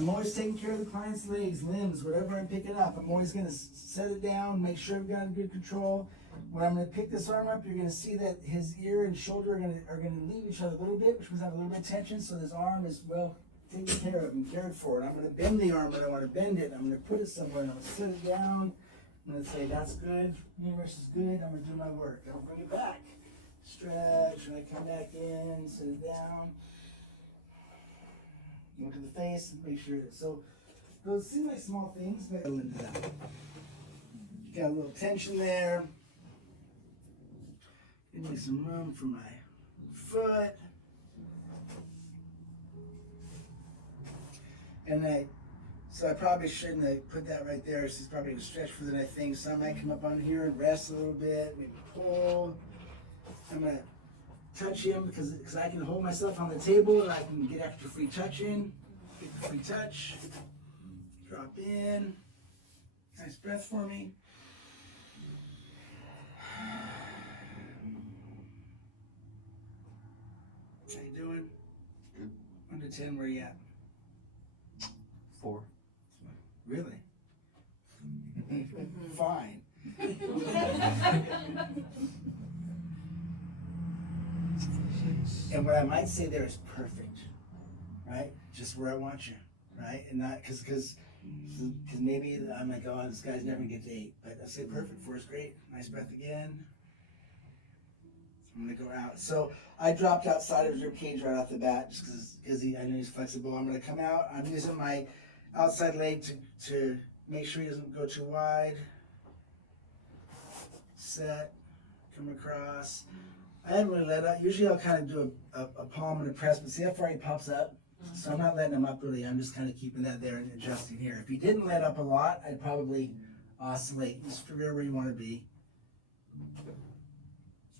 I'm always taking care of the client's legs, limbs, whatever I'm picking up. I'm always going to set it down, make sure I've got good control. When I'm going to pick this arm up, you're going to see that his ear and shoulder are going to leave each other a little bit, which means I have a little bit of tension, so this arm is well taken care of and cared for. And I'm going to bend the arm, but I want to bend it. I'm going to put it somewhere, and I'm going to set it down. I'm going to say, that's good, universe is good, I'm going to do my work. I'll bring it back. Stretch, and I come back in, set it down. Look at the face and make sure. So those seem like small things, but got a little tension there. Give me some room for my foot. And so I probably shouldn't have put that right there. So he's probably gonna stretch further than I think. So I might come up on here and rest a little bit, maybe pull. I'm gonna touch him because I can hold myself on the table and I can get extra free touch in. Get the free touch. Drop in. Nice breath for me. How you doing? Good. 1 to 10, where you at? 4. Really? Fine. And what I might say there is perfect, right? Just where I want you, right? And not because maybe I'm like, oh, this guy's never gonna get to 8, but I say perfect. 4 is great. Nice breath again. I'm gonna go out. So I dropped outside of his rib cage right off the bat just because I know he's flexible. I'm gonna come out. I'm using my outside leg to make sure he doesn't go too wide. Set, come across. I haven't really let up. Usually I'll kind of do a palm and a press, but see how far he pops up? So I'm not letting him up really. I'm just kind of keeping that there and adjusting here. If he didn't let up a lot, I'd probably oscillate. Just figure out where you want to be.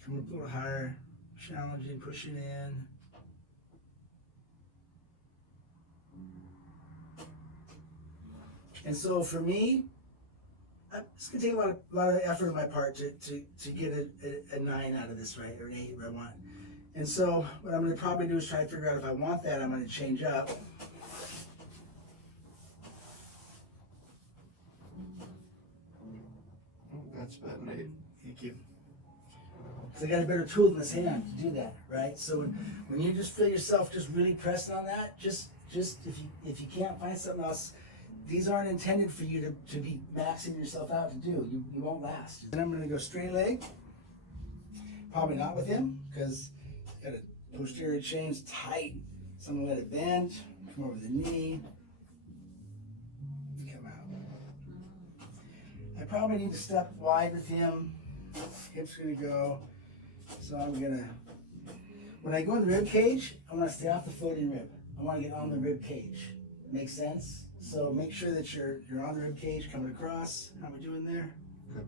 Come up a little higher, challenging, pushing in. And so for me, it's gonna take a lot of effort on my part to get a 9 out of this, right, or an 8 where I want. And so what I'm gonna probably do is try to figure out if I want that. I'm gonna change up. That's about an 8. Thank you. Because I got a better tool in this hand to do that, right? So when you just feel yourself just really pressing on that, just if you can't find something else. These aren't intended for you to be maxing yourself out to do. You won't last. Then I'm going to go straight leg. Probably not with him because got a posterior chain's tight. So I'm going to let it bend. Come over the knee. Come out. I probably need to step wide with him. Hips going to go. So I'm going to, when I go in the rib cage, I want to stay off the floating rib. I want to get on the rib cage. Make sense? So make sure that you're on the rib cage coming across. How are we doing there? Good.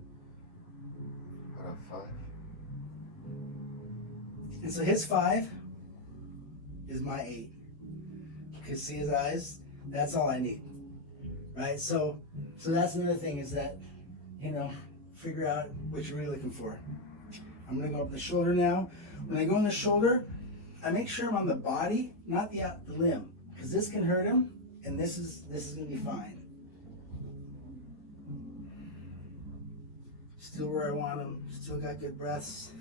About 5. And so his 5 is my 8. You can see his eyes. That's all I need, right? So that's another thing is that, figure out what you're really looking for. I'm gonna go up the shoulder now. When I go on the shoulder, I make sure I'm on the body, not the limb, because this can hurt him. And this is gonna be fine. Still where I want him. Still got good breaths.